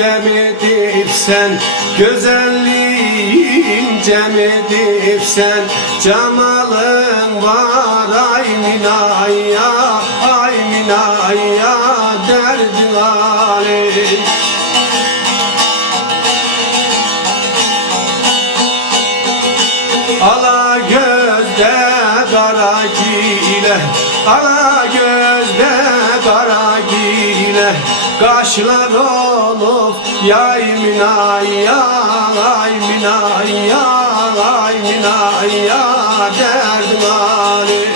ince midir sen, güzelliğin cemidir sen, cemalın var ay minaya, ay minaya derdin alim. Ala gözde kara gile, ala gözde kara gile, kaşlar olup yay minaya, ay minaya, ay minaya derdim Ali.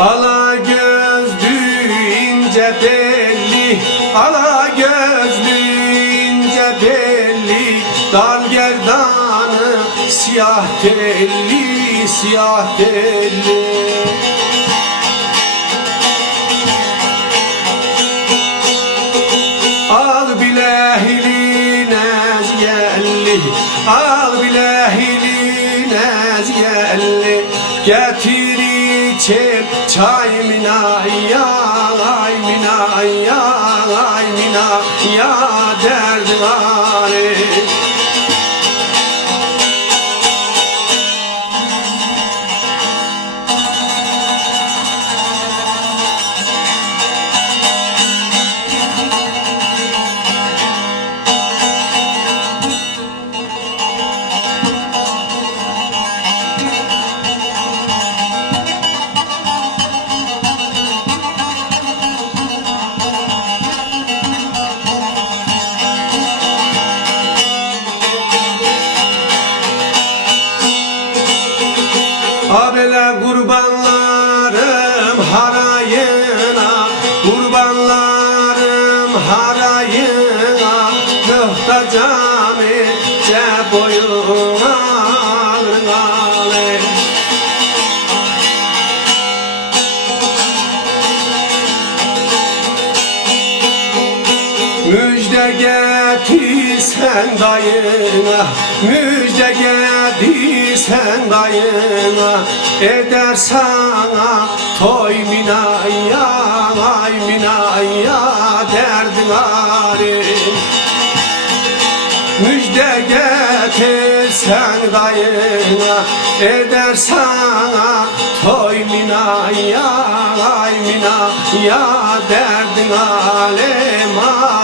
Ala gözlü ince belli, ala gözlü ince belli, dal gerdanı siyah telli, siyah telli. Al bilehili nezgelli, al bilehili nezgelli, getir içim çay minaya, ay minaya, ay minaya derdim Ali. Abele kurbanlarım harayına, kurbanlarım harayına, muhtacam etçe boyuna ağrınalı. Müjde getirsen dayına, müjde getirsen dayına, eder sana toy minaya, ay minaya derdin arim. Müjde getirsen dayına, eder sana toy minaya, ay minaya derdin alem.